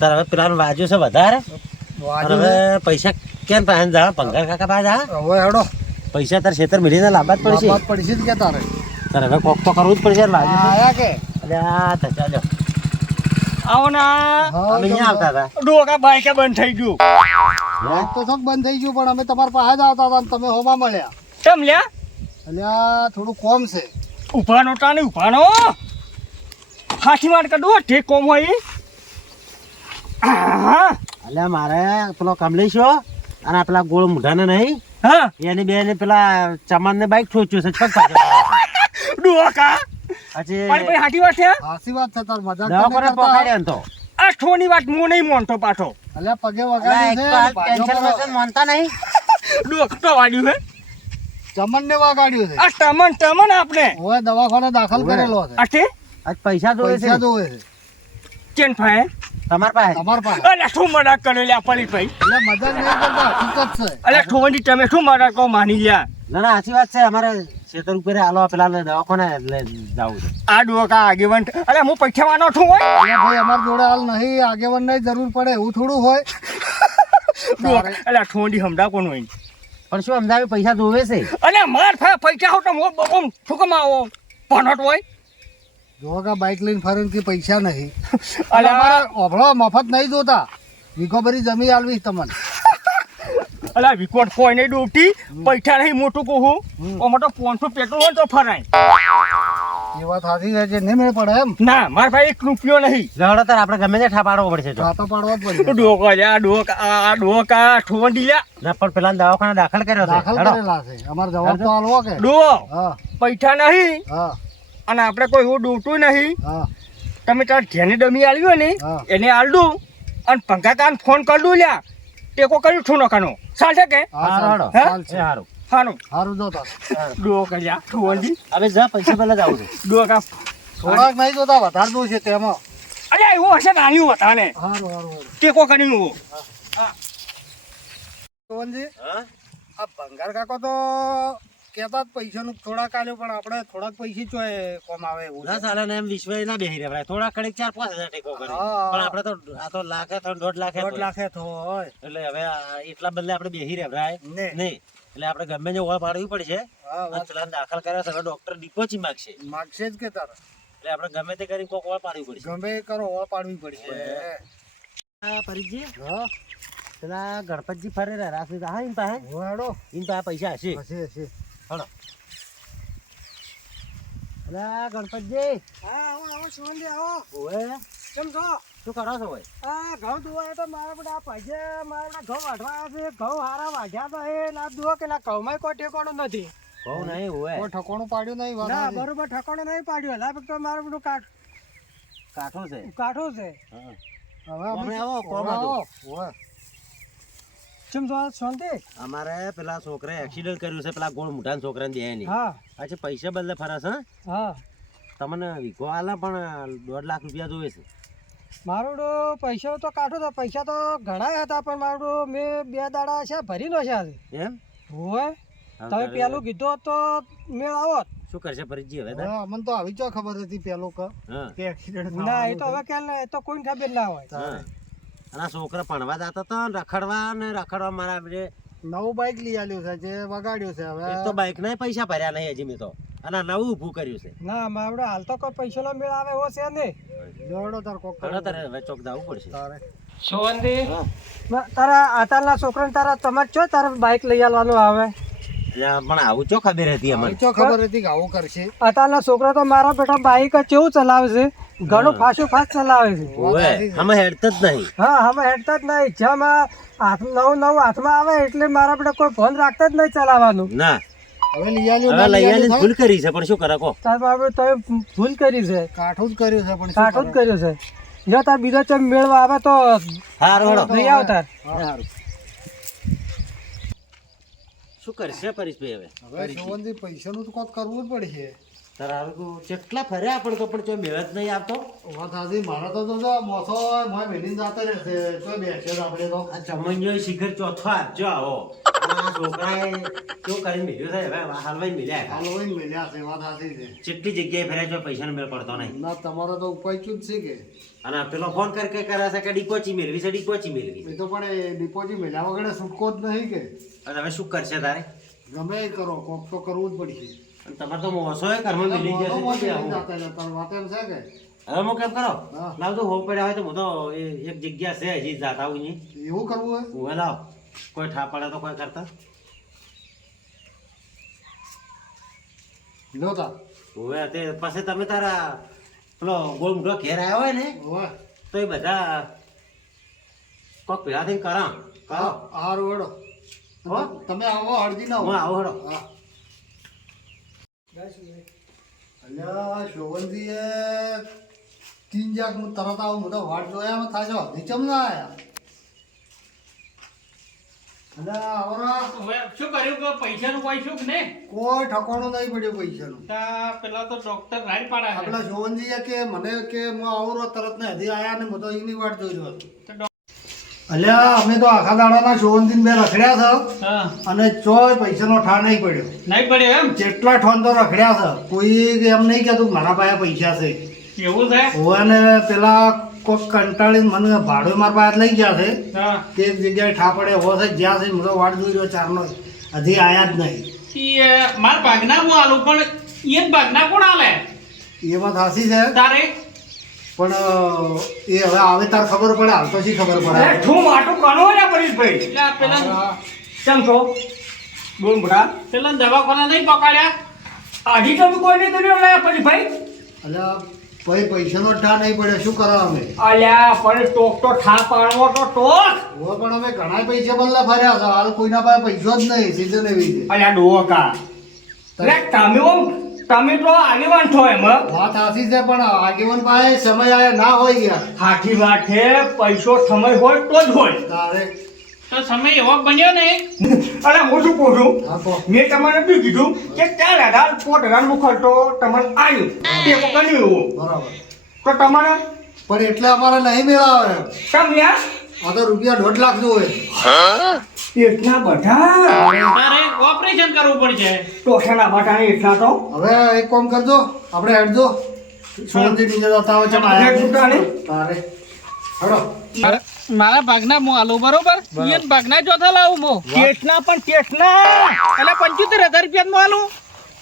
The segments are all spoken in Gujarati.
તાર હવે પેલા વાજુ છે વધારે? હવે પૈસા કેમ પાસે જા પંદર કાકા પાસે જા. હવે હેડો. પૈસા તાર છેતર મિલીને લાંબા જ પડશે લાંબા પડશે જ કે તારે. તારે હવે કોક તો કરવું જ પડશે લાજુ આયા કે? અરે આ તો ચાલો. આવો ને અમે અહીંયા આવતા હતા. ડોકા બાઈકે બંધ થઈ ગયું. બાઈક તો સબ બંધ થઈ ગયું પણ અમે તમારા પાસે જ આવતા હતા તમે હોમા મળ્યા. કેમ લ્યા? આ થોડું કોમ છે. ઉભાનો ટાણે ઉભાનો હાથી માર કાઢો ઠેક કોમ હોય અલ્યા મારે પેલો કમલેશ અને પેલા ગોળ મુઢાને નહીં હા. એની બેને પેલા ચમનને બાઈક ઠોચ્યું છે છક પાછળ. ડોકા પછી મારી ભાઈ વાત છે સાચી વાત છે તાર મજાક દવાખાને તમે કરતા ને તો. આ ઠોની વાત હું નહીં માનતો પાછો. અલ્યા પગે અલ્યા, એક વગાડ્યું તો છે ટેન્શન વસન માનતા નહીં. ડોક વાડ્યું હે ચમન ને વગાડ્યું છે. આ આપણે. હવે દવાખાને દાખલ કરેલો છે. આ આજ પૈસા જોવે છે. પૈસા જોવે છે. ચેન ભાઈ? તમાર પાસે? તમાર પાસે. અલે શું મજાક કરે લે પડી ભાઈ? એટલે મજાક નહીં કરતા હકીકત છે. અલે ઠોવંડી તમે શું મજાક કહો માની લ્યા ના ના સાચી વાત છે. અમારે ચેતર ઉપર આલો પેલા દવાખાને એટલે જવું આ ડોકા આગેવાન અલ્યા હું પૈસાવાનો છું હોય? અલ્યા ભાઈ અમાર જોડે હાલ નહીં આગેવાન નહીં જરૂર પડે એવું થોડું હોય. અલે અલ્યા હમડા કોણ હોય? પણ શું અમદાવાદ પૈસા જોવે છે? અલે માર ફા પૈસા હો તો હું બમ ઠુકમાવો પનોટ હોય? જો કે બાઇક લઈને ફરે કે પૈસા નહીં. અલ્યા અમારે ઓભળો મફત નહીં જોતા. વીઘો ભરી જમી આલવી તમને. અલા વિકોટ કોઈ નહીં ડૂબતી. પૈસા નહીં મોટું કહું મોટો ઓમાં તો પાંચસો પેટ્રોલ હોય તો ફરાય. એ વાત સાચી છે જે નહીં મેળ પડે એમ? ના મારા ભાઈ એક રૂપિયો નહીં. તાર આપણે ગમે તે ઠાપાડવો પડશે જો ખાતો પાડવા જ પડશે. ડોકો જા ડોક આ ડોકા ઠોંડી જા. ના પણ પેલા દવાખાના દાખલ કર્યો છે. દાખલ કરેલા છે. અમારે જવાબ તો આલવો કે? ડો પૈસા નહીં. હા. અને આપણે કોઈ એવું ડૂબતું નહીં. તમે તાર જેની ડમી આવ્યો ને એને આલડું અને પંખા કાન ફોન કરડું લ્યા. ટેકો કર્યું છું નખાનો. ચાલશે કે? હા હારું. હે? હારું. જો હવે જા પૈસા પેલા જ આવું છે. થોડાક નહીં જોતા વધારે જોશે તેમાં. અલ્યા એવું હશે નાની વધારે. ટેકો કરીને હું. હા? આ ભંગાર કાકો તો પૈસા પૈસાનું થોડાક આલ્યો પણ આપણે થોડાક પૈસા ચોય કોમ આવે એવું ના છે. ને એમ વિશ્વ ના બેહી રહ્યા થોડા કડે ચાર પાંચ હજાર ટેકો કરે. પણ આપણે તો આ તો લાખે તો દોઢ લાખે દોઢ લાખે તો હોય. એટલે હવે એટલા બદલે આપણે બેહી રહ્યા ને. નહીં. એટલે આપણે ગમે તે ઓળ પાડવી પડશે. હા પેલા દાખલ કર્યા છે ડોક્ટર ડિપોચી માગશે. માગશે જ કે તારા. એટલે આપણે ગમે તે કરી કોક ઓળ પાડવી પડશે. ગમે કરો ઓળ પાડવી પડશે. આ પરિજી હા. પેલા ગણપતજી ફરે રાખી હા પાસે? હોડો. પાસે પૈસા હશે. હશે હશે. હલો. અલા ગણપતજી. હા આવો આવો સોંધી આવો. ઓએ કેમ છો? શું કરો છો ભાઈ? આ ઘઉં ધોવાય તો મારા બધા પૈસે મારા ઘઉં વાઢવા છે. ઘઉં હારા વાઢ્યા તો એ ના દુઓ કે ના ઘઉંમાં કોઈ ઠેકાણું નથી. કહું નહીં કોઈ ઠકોણું પાડ્યું નહીં ના. બરોબર ઠેકાણું નહીં પાડ્યું. હલા ફક્ત મારું બધું કાઠ કાઠું છે. કાઠું છે? હવે આવો, કોમ આવો. કેમ છો શાંતિ? અમારે પેલા છોકરાએ એક્સિડન્ટ કર્યું છે પેલા ગોળ મુઠાના છોકરાને દે નહીં હા. આજે પૈસા બદલે ફરસ હા? હા. તમને વીઘો આલે પણ દોઢ લાખ રૂપિયા જોવે છે. મારું પૈસા તો કાઢો તો પૈસા તો ઘણા હતા પણ મારું મેં બે દાડા છે ભરી નો છે આજે. એમ? હોય હા, તમે પેલું કીધું તો મેળ આવો શું કરશે ફરીજી હવે હા મને તો આવી જો ખબર હતી પેલું કે એક્સિડન્ટ ના એ તો હવે એ તો કોઈને ખબર ના હોય. અને છોકરા ભણવા જતા હતા ને રખડવા ને રખડવા મારા નવું બાઇક લઈ આલ્યું છે જે વગાડ્યું છે હવે. એક તો બાઇક ના પૈસા ભર્યા નહીં હજી મેં તો. અને નવું ઊભું કર્યું છે. ના મારે હાલ તો કોઈ પૈસાનો મેળ આવે એવો છે નહીં. જોડો તાર કોક હવે તારે હવે ચોક જવું પડશે. તારે. સોવંદી તારા આતાલના છોકરાને તારા તમારે ચો તારે બાઇક લઈ આવવાનું આવે. પણ આવું ચો ખબર હતી અમને? આવી ચો ખબર હતી કે આવું કરશે? આતાલના છોકરા તો મારા બેટા બાઇક જ કેવું ચલાવે છે? ઘણું ફાસ્ટ ફાસ્ટ ચલાવે છે. અમે હેડતા જ નહીં. હા અમે હેડતા જ નહીં. જેમ હાથ નવું નવું હાથમાં આવે એટલે મારા આપણે કોઈ ફોન રાખતા જ નહીં ચલાવવાનું. ના. હવે લઈ આલ્યું હવે ના લઈ લઈ આવીને આલ્યું ભૂલ કરી છે પણ શું કરે કો તાર બાબુ તમે ભૂલ કરી છે. કાઠું જ કર્યું છે પણ કાઠું જ કર્યું છે. જો તાર બીજો ચમ મેળવા આવે તો હારો હેડો લઈ શું કરશે પરેશભાઈ હવે? હવે પૈસાનું તો કોક કરવું જ પડશે. તારા કેટલા ફર્યા પણ તો પણ તો મેળ જ નહીં આવતો. વાત સાચી મારા તો જો મોસો મોય મેલીન જાતો રહેશે. તો બેસે આપણે તો. આ જમણ્યો શિખર ચોથો આપજો આવો. છોકરાએ તો કરી મેલ્યું છે? હવે હાલવાઈ મેળ્યા હાલવાઈ મળ્યા છે વાત સાચી છે. જેટલી જગ્યાએ ફર્યા છો પૈસાનો મેળ પડતો નહીં. ના તમારો તો ઉપાય શું જ છે કે. અને પેલો ફોન કરી કે કરે છે કે ડિપોચી મેળવી છે ડિપોચી મેળવી તો પણ એ મેળ્યા મળ્યા વગર છૂટકો જ નહીં કે. અને હવે શું કરશે તારે? ગમે કરો કોક તો કરવું જ પડશે. તમારે તો મોસો એ કર્મ મિલી જશે હવે હું કેમ કરો? હા. લાવ તો હોવ પડ્યા હોય તો હું તો એ- એક જગ્યા છે હજી જાતા નહીં. એવું કરવું હોય? હું લાવ. કોઈ ઠા પડે તો કોઈ કરતા? નહોતા? તા હવે તે પછી તમે તારા પેલો ગોળ મોટો ઘેર આવ્યો હોય ને તો એ બધા કોક ભેળા થઈને કરા કરો. હારું હેડો. હો? તમે આવો હળદી ના હું આવો હેડો. હા. અલ્યા શોભનજીએ તીન જાક હું તરત આવું મોટા વાટ જોયા થાજો નીચમ ના આયા? અલ્યા આવરા. શું કર્યું કે પૈસાનું કોઈ શું ને કોઈ ઠકાણું નહીં પડ્યું પૈસાનું. પેલા તો ડોક્ટર રાઈડ પાડે છે. આપણા શોભનજીએ કે મને કે હું આવું તરત ને હજી આયા ને તો એની વાટ જોઈ રહ્યો હતો. અલ્યા અમે તો આખા દાડાના શોભનજીને બે રખડ્યા છે હા. અને ચોય પૈસાનો ઠા નહીં પડ્યો. નહીં પડ્યો એમ? જેટલા ઠોન તો રખડ્યા છે. કોઈ એમ નહીં કહેતું મારા પાસે પૈસા છે. એવું છે? હોવાને પેલા કોક કંટાળીને મને ભાડો મારા પાસે લઈ ગયા છે. હા. તે જગ્યાએ ઠા પડે હો છે જ્યાં છે મોટો વાટ જોઈ રહ્યો ચારનો. હજી આયા જ નહીં. મારા ભાગના હું આલું? પણ એ જ ભાગના કોણ આલે? એમાં થાસી છે. તારે? પણ એ હવે આવે તાર ખબર પડે હાલ તો શી ખબર પડે? ઠું માટું કાઢો ને પરેશભાઈ એટલે આ પેલા કેમ છો? બોલ મોટા પેલા દવાખાના નહીં પકડ્યા? આજી તો કોઈ નહીં કર્યું લે પરેશભાઈ અલ્યા ભાઈ પૈસાનો ઠા નહીં પડે શું કરવા અમે? અલ્યા પણ ટોક તો ઠા પાડવો તો ટોક. હવે પણ અમે ઘણા પૈસા બદલા ફર્યા છે હાલ કોઈના પાસે પૈસો જ નહીં સીઝન એવી છે અલ્યા ડોકા તમે ઓમ તમે તો આગેવાન છો એમ વાત સાચી છે પણ આગેવાન પાસે સમય આયા ના હોય યાર. હાથી વાઠે પૈસો સમય હોય તો જ હોય. તારે. તો સમય એવો બન્યો ને. અરે હું શું કહું છું? મેં તમને બી કીધું કે ચાર હજાર પોત હજારનું ખર્ચો તમને આવ્યું તે કર્યું એવું. બરાબર. તો તમારે? પણ એટલે અમારે નહીં મેળાવે. કેમ યાર? આ તો રૂપિયા દોઢ લાખ જોવે એટલા બધા? કરવું પડશે? ટોસાના બટાને એટલા તો? હવે એક કામ કરજો આપણે હેડજો. સોનથી નીચે જતા હોય છે મારે છૂટાને? તારે. હડો. મારા- ભાગના મો આલો બરોબર? ઈ ભાગના ચોથા લાવું મો. કેટના પણ કેટના એટલે પંચોતેર હજાર રૂપિયા માં આલું.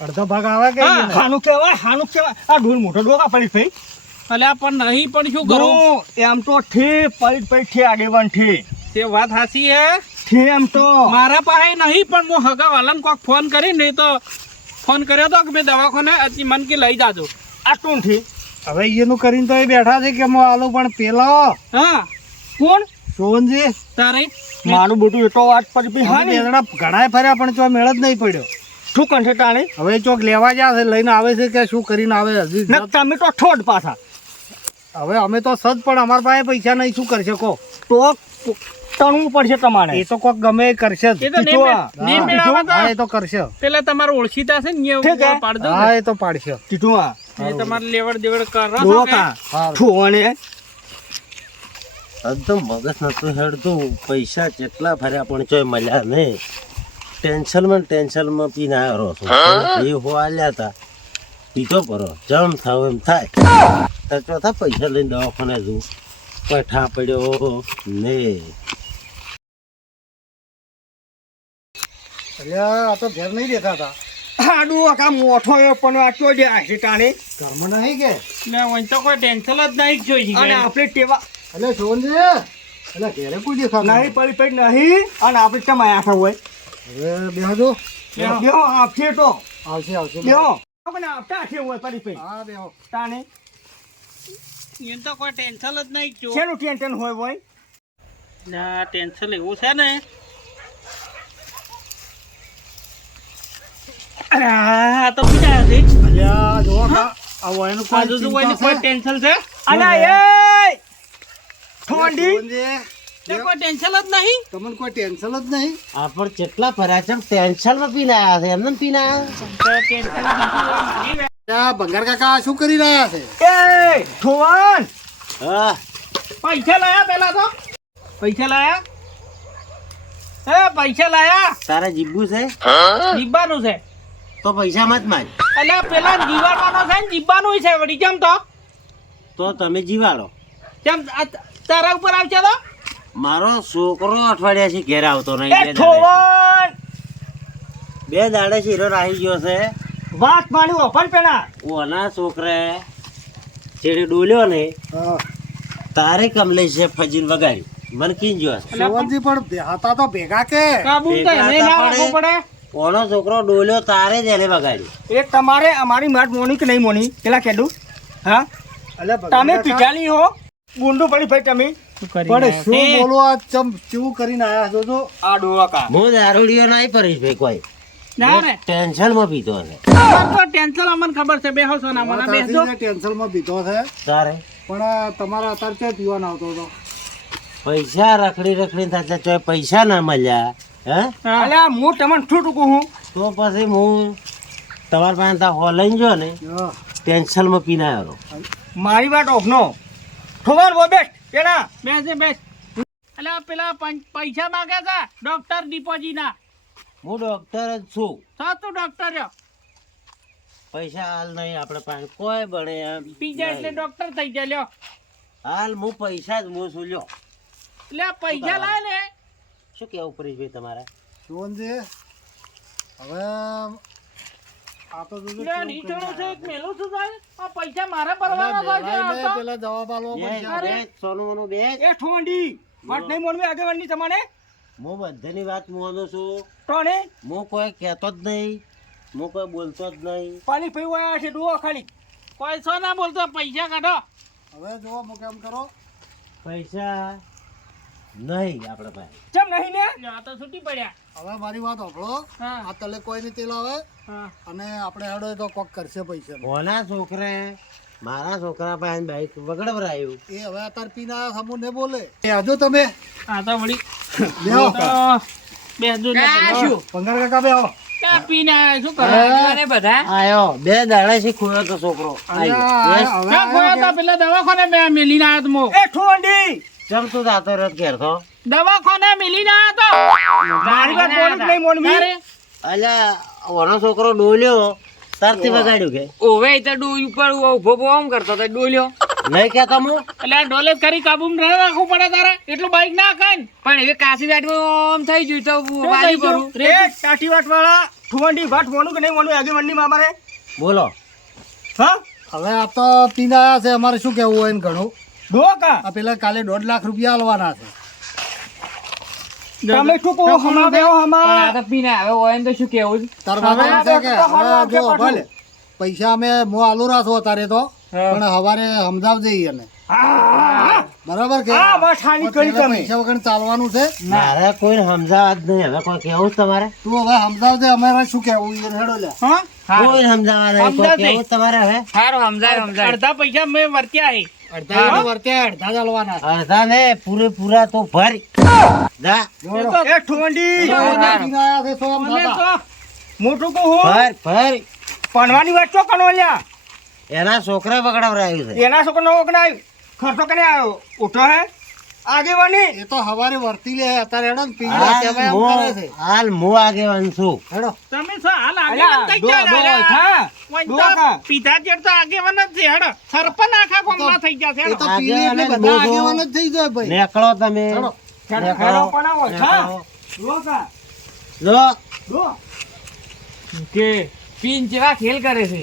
અડધો ભાગ આવે કે. હાનું કેવા હાનું કેવા આ ઢોર મોટો ડોકા પડી થઈ એટલે પણ નહીં પણ શું કરું? એમ તો ઠી પડી પડી ઠી આગેવાન ઠી. તે વાત સાચી હે? ઠી એમ તો. મારા પાસે નહીં પણ હું હગા વાલન કોક ફોન કરી નહીં તો ફોન કર્યો તો કે મેં દવાખાને મન કે લઈ જાજો. આટલું ઠી હવે એનું કરીને તો એ બેઠા છે કે હું આલો પણ પેલો. હા કોણ? સોનજી. તારે? મારું બધું એટલો વાત પર બી હા અમે ને બેસણા ઘણાય ફર્યા પણ ચો મેળ જ નહીં પડ્યો. શું કંઠે ટાણી હવે ચોક લેવા જ્યાં છે લઈને આવે છે કે શું કરીને આવે હજી તમે તો ઠોડ પાછા. હવે અમે તો સજ પણ અમારા પાસે પૈસા નહીં શું કરશે શકો તો ટણવું પડશે તમારે. એ તો કોક ગમે એ કરશે જ. એ તો તો તો કરશે. પેલા તમારે ઓળખીતા છે ને હા? એ તો પાડશે. કીધું એ તમારે લેવડ દેવડ કરો. છો કે? ઠોણે એકદમ મગજ નતું હેડતું. પૈસા જેટલા ફર્યા પણ ચોય મળ્યા નહીં. ટેન્શનમાં ટેન્શનમાં પીને આવ્યો છું. એ હો આલ્યા હતા પીતો પરો. જમ થાવ એમ થાય. તો ચોથા પૈસા લઈને દવાખાને જવું. કોઈ ઠા પડ્યો ને અલ્યા આ તો ઘેર નહીં દેખાતા. આ આખા મોઠો એ પણ આ ચો દે આશી ટાણી ઘરમાં નહીં કે? એટલે અહીં તો કોઈ ટેન્શન જ નહીં જોઈ અને આપણે ટેવા એટલે સોનજી એટલે ઘેરે કોઈ દેખાતું નહીં પડી પડી નહીં અને આપણે ચમાય આઠા હોય? હવે બેહજો. બેહો. આપશે તો. આવશે આવશે. બેહો. આપણે આપતા છે હોય પડી પડી. હા બેહો. એમ તો કોઈ ટેન્શન જ નહીં જો શેનું ટેન્શન હોય હોય? ના ટેન્શન એવું છે ને અરે આ તો બીજા છે અલ્યા જો કા આવો એનું કોઈ આજુ તો કોઈ ટેન્શન છે? અને એ ઠોંડી? કોઈ ટેન્શન જ નહીં? તમને કોઈ ટેન્શન જ નહીં? આ પણ જેટલા ફર્યા છે ટેન્શનમાં પીને આવ્યા છે એમને પીને આવ્યા તો ટેન્શન જ નથી. આ બંગાર કાકા શું કરી રહ્યા છે? એ ઠોવાન હા. પૈસા લાયા પેલા તો? પૈસા લાયા? એ પૈસા લાયા? તારે જીબવું છે? જીવવાનું છે. તો પૈસા મત માંગ એટલે પેલા જીવાડવાનો છે ને જીવવાનું છે વળી કેમ તો? તો તમે જીવાડો. કેમ તારા ઉપર આવશે તો? મારો છોકરો અઠવાડિયા થી ઘેર આવતો નહીં બે દાડે. હીરો રાહી ગયો છે. વાત માની પણ પેલા. ઓના છોકરે છેડે ડોલ્યો ને હા. તારે કમલેશ છે ફજીલ વગાડી મને કીન જો. સોવનજી પણ હતા તો ભેગા કે? કાબુ તો એને ના રાખવું પડે. ઓનો છોકરો ડોલ્યો તારે જ એને વગાડી એ તમારે અમારી માટ મોની કે નહીં મોની? પેલા કેડું હા? અલ્યા તમે પીઠાલી હો? ગુંડું પડી ભાઈ તમે. પડે શું બોલો આ ચમ કેવું કરીને આયા છો જો આ ડોવા કા. હું દારૂડીઓ નહીં પરીશ ભાઈ કોઈ. ટેન્શનમાં પીતો હશે ટેન્શન અમને ખબર છે. બેહો છો ના મને બેસજો સાચી છે, પીધો છે. તારે? પણ તમારા અત્યારે ક્યાં પીવાનો આવતો હતો? પૈસા રખડી રખડી થતા પૈસા ના મળ્યા. હે? હા. અલ્યા હું તમને શું કહું હું. તો પછી હું તમારા પાસે તા હોલ લઈને જો ને હા. ટેન્શનમાં પીના આવ્યો મારી વાત ઓફનો ખબર બો બેટ પેલા. બેસે બેસ અલે આ પેલા પૈસા માંગે છે ડોક્ટર ડિપોઝિટ ના હું ડોક્ટર જ છું. સાચું ડોક્ટર રહ્યો. પૈસા હાલ નહીં આપણે પાસે કોઈ બને એમ પી એટલે. ડોક્ટર થઈ જાય લ્યો. હાલ હું પૈસા જ હું છું લ્યો. એટલે આ પૈસા લાય ને. શું કેવું પરેશભાઈ તમારે? સોવનજી હવે આ તો જોજો નીચોડો છે એક સાહેબ. આ પૈસા મારા આયા છે. થાય છે અલ્યા આ બેલાય તો. ને પેલા જવાબ બેસ, પડશે. બેસ, સોનું મોનું બેસ. એ ઠોંડી વાત નહીં મોનવી આગેવાનની તમારે? હું બધાની વાત માનું છું. ટોણે હું કોઈ કહેતો જ નહીં. હું કોઈ બોલતો જ નહીં. પાણી પીવું આવ્યા છે ડોવા ખાલી. કોઈ છો ના બોલતો પૈસા કાઢો. હવે જુઓ હું કેમ કરો. પૈસા નહીં આપણે ભાઈ. ચમ નહીં ને? આ તો છૂટી પડ્યા. હવે મારી વાત હોભળો હા. આ તલે કોઈ નહીં તેલ આવે? અને આપણે હેડો તો કોક કરશે પૈસા. કોના છોકરે મારા છોકરા પાસે બાઈક વગડવરાયું. એ હવે અત્યારે પીના સમૂહ ને બોલે. એ હજુ તમે. આ તો વળી બેહો બેસજો ને. પંગાર કાકા બેહો ક્યાં શું કરે આયો બે દાડા થી ખોયો તો છોકરો. આયો. પેલા દવાખાને મેં મેલીને આવ્યો તો મો. એ ઠોંડી! ચમ તું જાતો રત ઘેર તો? દવાખાને મિલી ના તો. મારી વાત કે નહીં અરે, અલ્યા ઓનો છોકરો ડોલ્યો તારથી વગાડ્યું કે? ઓવે તો ડોલ ઉપર ઊભો આમ કરતો તો ડોલ્યો. નહીં કેતો હું. એટલે આ ડોલે કરી કાબુ ના રાખવું પડે તારે. એટલું બાઈક ના ખાય ને. પણ હવે કાશી વાટ આમ થઈ ગયું તો વાલી કરું રે કાઠી વાટ વાળા ઠુવંડી વાત મોનું કે નહીં મોનું? આગેવાનની મામારે બોલો. હા? હવે આ તો પીના છે. અમારે શું કેવું હોય ને ઘણું? ડોવા આ પેલા કાલે દોઢ લાખ રૂપિયા આલવાના છે. તમે શું કહો? હમા બેહો હમા આ તો પીને આવે હોય તો શું કેવું? તાર વાત હવે એમ આ છે કે હવે જો ભલે. પૈસા અમે મો આલુ રાખ્યો અત્યારે તો પણ હવારે સમજાવજે જઈએ ને બરાબર કે? હા બસ હાની કરી તમે. પૈસા વગર ચાલવાનું છે? મારે કોઈ સમજાવ જ નહીં. હવે કોઈ કેવું તમારે? તું હવે સમજાવજે અમારે શું કેવું એને હેડો લે. હા? કોઈ સમજાવવા નહીં. કોઈ કેવું તમારે હવે? સારું સમજાય સમજાય. અડધા પૈસા મેં વર્ત્યા હે. અડધા એને વર્ત્યા અડધા છે. અડધા ને પૂરેપૂરા તો ભર. જા. એ તો ઠોંડી. તો મોટું કહું ભર ભર. ભણવાની વાત ચો કનો લ્યા એના છોકરા વગડાવરાયું છે. એના છોકરો નવો ખર્ચો કને આવ્યો ઉઠો હે. આગેવાની? એ તો હવારે વર્તી લે અત્યારે હેડો ને પી લે હાલ કેમ એમ કરે છે? હાલ મો આગેવાન છું. હેડો. તમે શું હાલ આગેવાન થઈ ગયા રે. હા થા ઓય ડો તો કા પીધા જેડ તો આગેવાન જ છે હેડો. સરપંચ આખા ગામમાં થઈ ગયા છે એ તો પી એટલે બધા આગેવાન જ થઈ જાય ભાઈ. નેકળો તમે. હેડો. હેડો પણ આવો થા નેકળો. ડો કા લો ડો કે પીન જેવા ખેલ કરે છે.